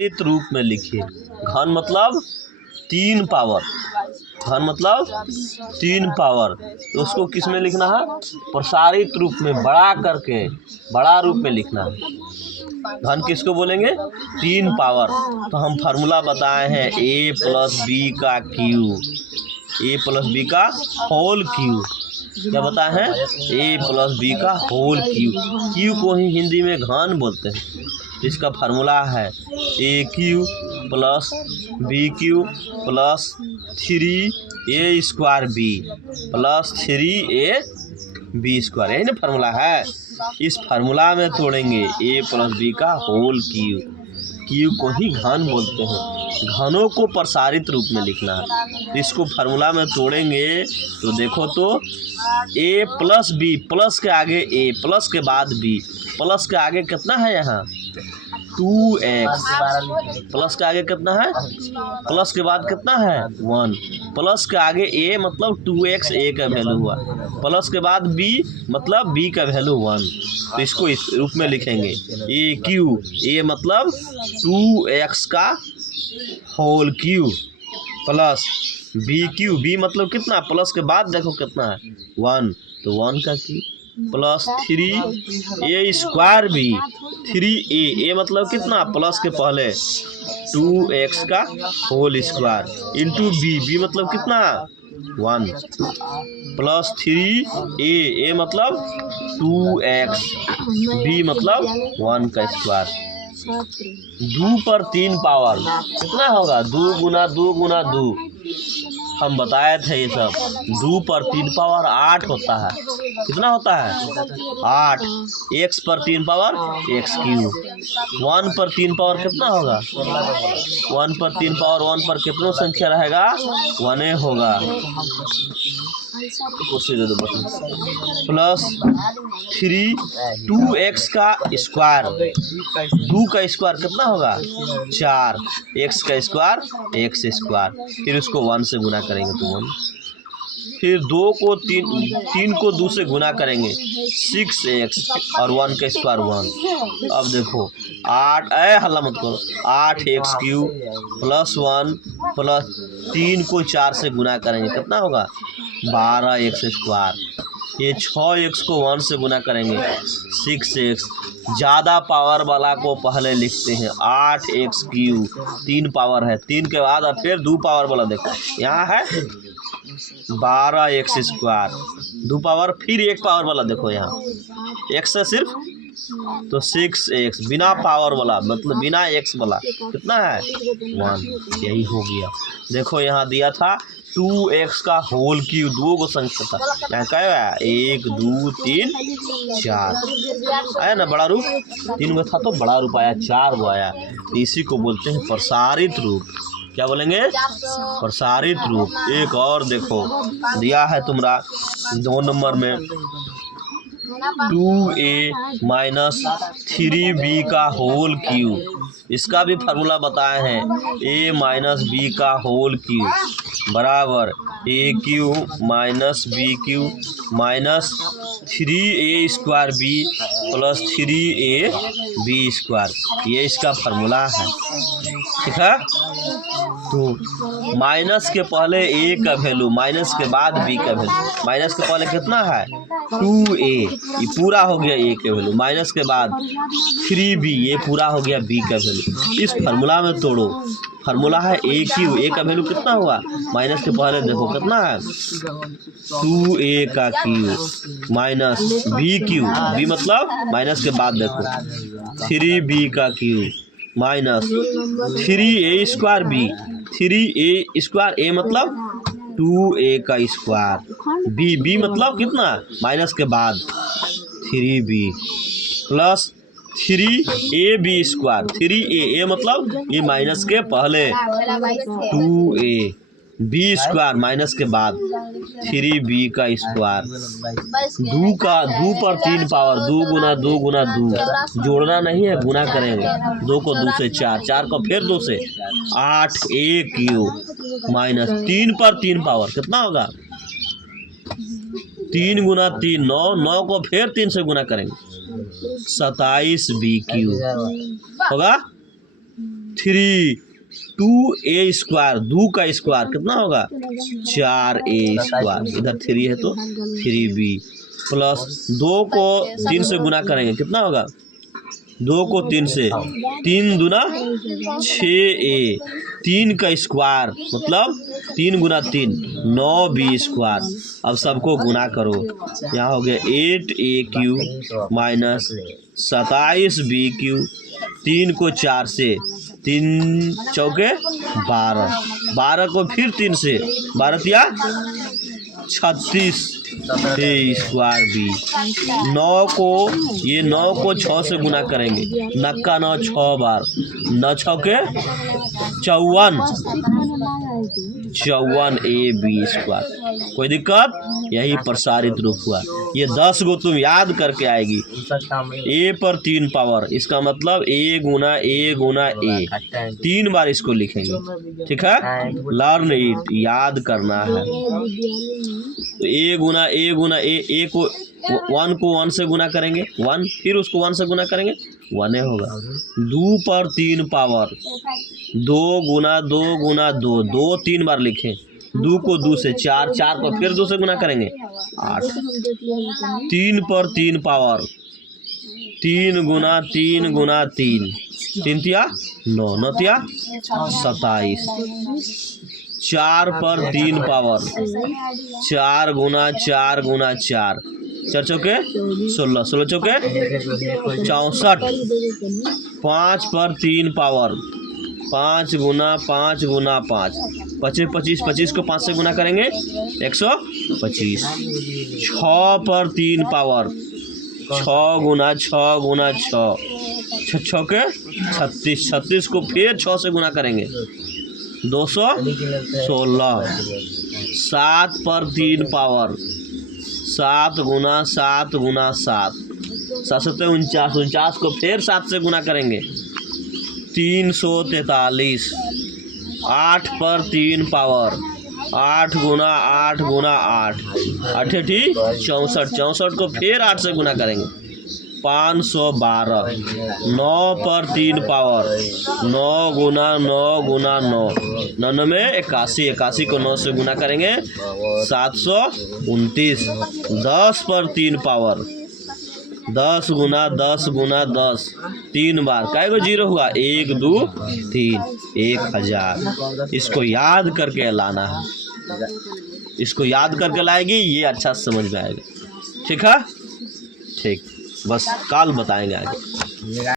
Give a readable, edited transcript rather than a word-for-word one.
इस रूप में लिखिए। घन मतलब 3 पावर, घन मतलब 3 पावर, तो उसको किस में लिखना है? प्रसारित रूप में, बड़ा करके, बड़ा रूप में लिखना है। घन किसको बोलेंगे? 3 पावर। तो हम फार्मूला बताए हैं a प्लस बी का क्यू, a प्लस बी का होल क्यू। क्या बताए हैं? a प्लस बी का होल क्यू। क्यू को ही हिंदी में घन बोलते हैं। इसका फार्मूला है a cube plus b cube plus 3a square b plus 3a B square, यही ना फार्मूला है। इस फार्मूला में तोड़ेंगे a प्लस बी का होल क्यू, क्यू को ही घन बोलते हैं। घनों को प्रसारित रूप में लिखना है। इसको फार्मूला में तोड़ेंगे तो देखो तो a प्लस बी, प्लस के आगे a, प्लस के बाद b, प्लस के आगे कितना है यहाँ? 2x, प्लस के आगे कितना है? प्लस के बाद कितना है? 1, प्लस के आगे a मतलब 2x, a का वैल्यू हुआ, प्लस के बाद b मतलब b का वैल्यू 1। तो इसको इस रूप में लिखेंगे ए क्यू, a मतलब 2x का whole cube plus b cube, b मतलब कितना? प्लस के बाद देखो कितना है? 1, तो 1 का Q plus 3a square b, 3a, मतलब कितना? प्लस के पहले 2x का whole square into b, b मतलब कितना? 1 प्लस 3a, मतलब 2x, b मतलब 1 का स्क्वायर। 2 पर 3 पावर कितना होगा? 2 गुना 2 गुना 2, हम बताए थे ये सब। 2 पर 3 पावर 8 होता है। कितना होता है? 8। x पर 3 पावर x क्यू। 1 पर 3 पावर कितना होगा? 1 पर 3 पावर 1 पर कितना संख्या रहेगा? 1 होगा। प्लस 2x का स्क्वायर, 2 का स्क्वायर कितना होगा? 4, x का स्क्वायर x स्क्वायर, फिर उसको 1 से गुना करेंगे तो 1, फिर 2 को 3 को 2 से गुना करेंगे 6x और 1 का स्क्वायर 1। अब देखो 8, हल्ला मत करो, 8x क्यू प्लस 1 प्लस 3 को 4 से गुना करेंगे कितना होगा? 12x square. ये 6x को 1 से गुना करेंगे 6x। ज़्यादा पावर वाला को पहले लिखते हैं। 8x क्यू 3 पावर है, 3 के बाद अब फिर 2 पावर वाला देखो यहाँ है 12x स्क्वायर, 2 पावर, फिर 1 पावर वाला देखो यहाँ x है सिर्फ, तो 6x बिना पावर वाला, मतलब बिना x वाला कितना है? 1। यही हो गया। देखो यहाँ दिया था 2x का होल क्यू, 2 को संख्या था, यहाँ क्या आया? 1 2 3 4 आया ना बड़ा रूप। 3 गो था तो बड़ा रूप आया, 4 गो आया। इसी को बोलते हैं प्रसारित रूप। क्या बोलेंगे? प्रसारित रूप। एक और देखो दिया है तुम्हारा 2 नंबर में 2a माइनस 3b का होल क्यू। इसका भी फार्मूला बताए हैं a माइनस बी का होल क्यू बराबर a cube minus b cube minus 3a square b plus 3a B square. ये इसका फार्मूला है, ठीक है। तो माइनस के पहले a का वैल्यू, माइनस के बाद b का वैल्यू। माइनस के पहले कितना है? 2a, ये पूरा हो गया a का वैल्यू, माइनस के बाद 3b, ये पूरा हो गया b का वैल्यू। इस फार्मूला में तोड़ो, फार्मूला है ए क्यू, ए का वैल्यू कितना हुआ? माइनस के पहले देखो कितना है? 2a का cube minus b cube, b मतलब माइनस के बाद देखो 3b का cube minus 3a square b, 3a square, a मतलब 2a का स्क्वायर, बी मतलब कितना? माइनस के बाद 3b plus 3ab square, 3a मतलब ये माइनस के पहले 2a, बी स्क्वायर माइनस के बाद 3b का स्क्वायर। 2 पर 3 पावर, 2 गुना 2 गुना 2, जोड़ना नहीं है, गुना करेंगे। 2 को 2 से 4, 4 को फिर 2 से 8a क्यू माइनस 3 पर 3 पावर कितना होगा? 3 गुना 3 9, 9 को फिर 3 से गुना करेंगे 27b क्यू होगा 3 2a स्क्वायर, 2 का स्क्वायर कितना होगा 4a स्क्वायर, इधर 3 है तो 3b प्लस 2 को 3 से गुना करेंगे कितना होगा 2 को 3 से 3 दूना 6a, 3 का स्क्वायर मतलब 3 गुना 3 9b स्क्वायर। अब सबको गुना करो, यहाँ हो गया 8a³ माइनस 27b³, 3 को 4 से 3 चौके 12, 12 को फिर 3 से 12 या 36 स्क्वायर बी। 9 को 6 से गुना करेंगे, नक्का 9 6 बार, 9 6 के 54 ए बी स्क्वायर। कोई दिक्कत? यही प्रसारित रूप हुआ। ये 10 गो तुम याद करके आएगी। ए पर 3 पावर, इसका मतलब ए गुना ए गुना ए, 3 बार इसको लिखेंगे। ठीक है, लर्न इट, याद करना है। तो ए गुना ए को 1 को 1 से गुना करेंगे 1, फिर उसको 1 से गुना करेंगे 1 होगा। 2 पर 3 पावर, 2 गुना 2 गुना 2, 2 3 बार लिखें। 2 को 2 से 4, 4 को फिर 2 से गुना करेंगे 8। 3 पर 3 पावर, 3 गुना 3 गुना 3, 3 तिया 9, 9 तिया 27। 4 पर 3 पावर, 4 गुना 4 गुना 4, 4 चौके 16, 16 चौके 64। 5 पर 3 पावर, 5 गुना 5 गुना 5, 25 25, 25 को 5 से गुना करेंगे 125। 6 पर 3 पावर, 6 गुना 6 गुना 6, 6 के 36, 36 को फिर 6 से गुना करेंगे 216। 7 पर 3 पावर, 7 गुना 7 गुना 7, 7 49, 49 को फिर 7 से गुना करेंगे 343। 8 पर 3 पावर, 8 गुना 8 गुना 8, 8 64, 64 को फिर 8 से गुना करेंगे 512। 9 पर 3 पावर, 9 गुना 9 गुना 9, 9 में 81, 81 को 9 से गुना करेंगे 729। 10 पर 3 पावर, 10 गुना 10 गुना 10, 3 बार, कै गो 0 हुआ 1 2 3, 1000। इसको याद करके लाना है, इसको याद करके लाएगी, ये अच्छा समझ में आएगा। ठीक है, ठीक, बस कल बताएंगे आगे।